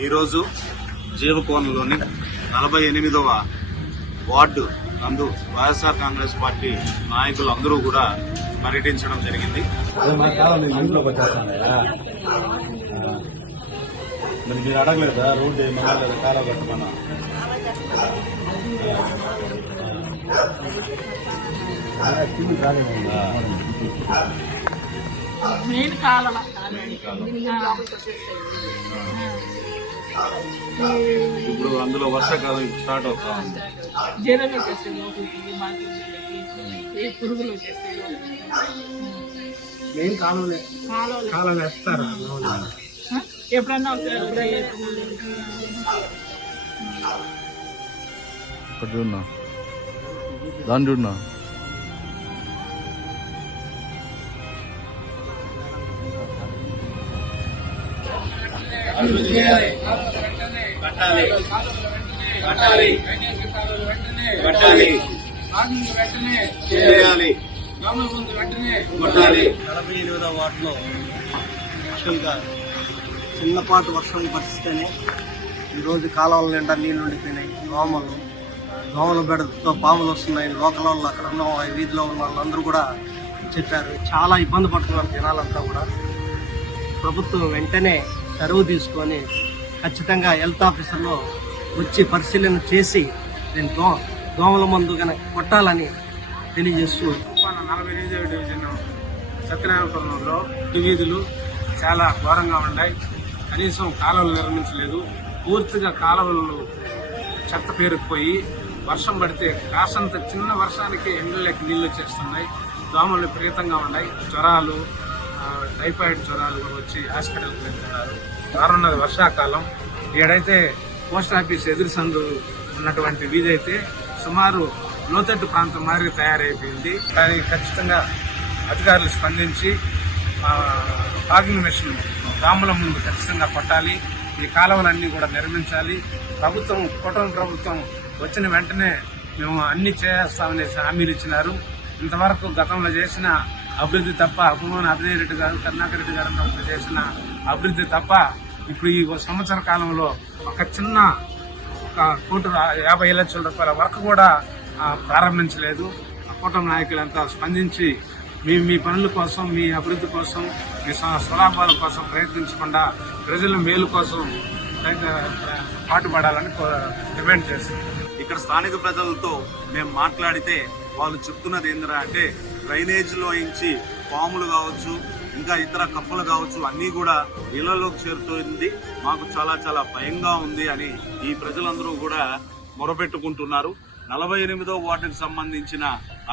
ఈరోజు జీవకోనలోని నలభై ఎనిమిదవ వార్డు నందు వైఎస్ఆర్ కాంగ్రెస్ పార్టీ నాయకులు అందరూ కూడా పర్యటించడం జరిగింది. మరి మీరు అడగలేదా? రోడ్డు ఏమన్నా లేదా? కాలువ కట్టమన్నా? మెయిన్ కాలవ. ఇప్పుడు అందులో వర్షాకాలం స్టార్ట్ అవుతా ఉంది. జ్వరం వచ్చేస్తాయి లోపలికి బాత్రూమ్లకి ఏ పురుగులు వచ్చేస్తాయి మెయిన్ కాలువలే? కాలువలు. కాలువ వేస్తారు? ఆ? ఎప్పుడన్నా చూడన్నా దాన్ని చూడన్నా చేయాలి కొట్టాలి. నలభై ఎనిమిదో వార్డులో యాక్చువల్గా చిన్నపాటి వర్షం పరిస్థితేనే ఈరోజు కాలువల నిండా నీళ్ళు ఉండిపోయినాయి దోమలు దోమల బెడతో పాములు వస్తున్నాయి లోకల్ వాళ్ళు అక్కడ ఉన్న వీధిలో ఉన్న వాళ్ళందరూ కూడా చెప్పారు. చాలా ఇబ్బంది పడుతున్నారు జనాలంతా కూడా. ప్రభుత్వం వెంటనే సెలవు తీసుకొని ఖచ్చితంగా హెల్త్ ఆఫీసర్లో వచ్చి పరిశీలన చేసి నేను దో దోమల మందు కనుక కొట్టాలని తెలియజేస్తూ నలభై ఎనిమిదవ డివిజన్ సత్యనారాయణపురంలో వీధులు చాలా ఘోరంగా ఉన్నాయి. కనీసం కాలువలు నిర్మించలేదు. పూర్తిగా కాలువలు చెత్త పేరుకుపోయి వర్షం పడితే కాసంత చిన్న వర్షానికి ఎండలోకి నీళ్ళు వచ్చేస్తున్నాయి. దోమలు విపరీతంగా ఉన్నాయి. జ్వరాలు టైఫాయిడ్ జ్వరాలు కూడా వచ్చి హాస్పిటల్కి వెళ్తున్నారు. రానున్నది వర్షాకాలం. ఏడైతే పోస్ట్ ఆఫీస్ ఎదురు సందు ఉన్నటువంటి వీధైతే సుమారు లోతట్టు ప్రాంతం మాదిరి తయారైపోయింది. కానీ ఖచ్చితంగా అధికారులు స్పందించి పాగింగ్ మెషిన్ గ్రాముల ముందు ఖచ్చితంగా కొట్టాలి. ఈ కాలువలన్నీ కూడా నిర్మించాలి. ప్రభుత్వం కూటమి ప్రభుత్వం వచ్చిన వెంటనే మేము అన్ని చేస్తామనేసి హామీలు ఇచ్చినారు. ఇంతవరకు గతంలో చేసిన అభివృద్ధి తప్ప కుమ్మన అభినయ రెడ్డి గారు కరుణాకర్ రెడ్డి గారు ఉన్నప్పుడు చేసిన అభివృద్ధి తప్ప ఇప్పుడు ఈ సంవత్సర కాలంలో ఒక చిన్న ఒక కోటి యాభై లక్షల రూపాయల వర్క్ కూడా ప్రారంభించలేదు. ఆ కూటమి నాయకులంతా స్పందించి మీ మీ పనుల కోసం మీ అభివృద్ధి కోసం మీ స్వ- స్వలాభాల కోసం ప్రయత్నించకుండా ప్రజల మేలు కోసం పాటుపడాలని డిమాండ్ చేస్తుంది ఇక్కడ స్థానిక ప్రజలతో మేము మాట్లాడితే వాళ్ళు చెప్తున్నది ఏందిరా డ్రైనేజ్లో డ్రైనేజ్ ఇంచి పాములు కావచ్చు ఇంకా ఇతర కప్పలు కావచ్చు అన్నీ కూడా ఇళ్ళలోకి చేరుతుంది. మాకు చాలా చాలా భయంగా ఉంది అని ఈ ప్రజలందరూ కూడా మొరపెట్టుకుంటున్నారు. నలభై ఎనిమిదో వార్డుకు సంబంధించిన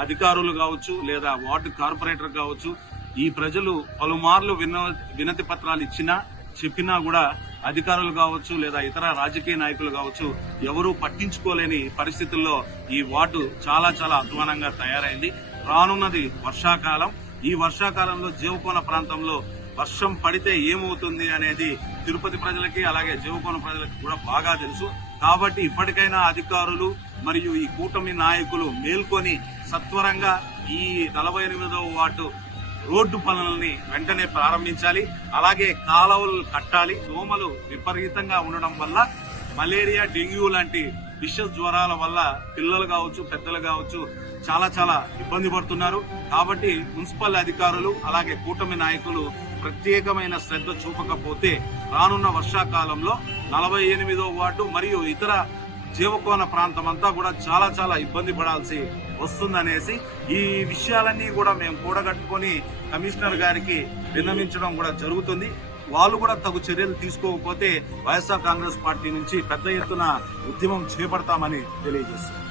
అధికారులు కావచ్చు లేదా వార్డు కార్పొరేటర్ కావచ్చు ఈ ప్రజలు పలుమార్లు విన వినతి పత్రాలు ఇచ్చినా చెప్పినా కూడా అధికారులు కావచ్చు లేదా ఇతర రాజకీయ నాయకులు కావచ్చు ఎవరూ పట్టించుకోలేని పరిస్థితుల్లో ఈ వార్డు చాలా చాలా అధ్వానంగా తయారైంది. రానున్నది వర్షాకాలం. ఈ వర్షాకాలంలో జీవకోన ప్రాంతంలో వర్షం పడితే ఏమవుతుంది అనేది తిరుపతి ప్రజలకి అలాగే జీవకోన ప్రజలకి కూడా బాగా తెలుసు. కాబట్టి ఇప్పటికైనా అధికారులు మరియు ఈ కూటమి నాయకులు మేల్కొని సత్వరంగా ఈ నలభై ఎనిమిదవ వార్డు రోడ్డు పనులని వెంటనే ప్రారంభించాలి. అలాగే కాలువలు కట్టాలి. దోమలు విపరీతంగా ఉండడం వల్ల మలేరియా డెంగ్యూ లాంటి విష జ్వరాల వల్ల పిల్లలు కావచ్చు పెద్దలు కావచ్చు చాలా చాలా ఇబ్బంది పడుతున్నారు. కాబట్టి మున్సిపల్ అధికారులు అలాగే కూటమి నాయకులు ప్రత్యేకమైన శ్రద్ధ చూపకపోతే రానున్న వర్షాకాలంలో నలభై ఎనిమిదో వార్డు మరియు ఇతర జీవకోన ప్రాంతం అంతా కూడా చాలా చాలా ఇబ్బంది పడాల్సి వస్తుందనేసి ఈ విషయాలన్నీ కూడా మేము కూడగట్టుకొని కమిషనర్ గారికి విన్నవించడం కూడా జరుగుతుంది. వాళ్ళు కూడా తగు చర్యలు తీసుకోకపోతే వైఎస్ఆర్ కాంగ్రెస్ పార్టీ నుంచి పెద్ద ఎత్తున ఉద్యమం చేపడతామని తెలియజేస్తారు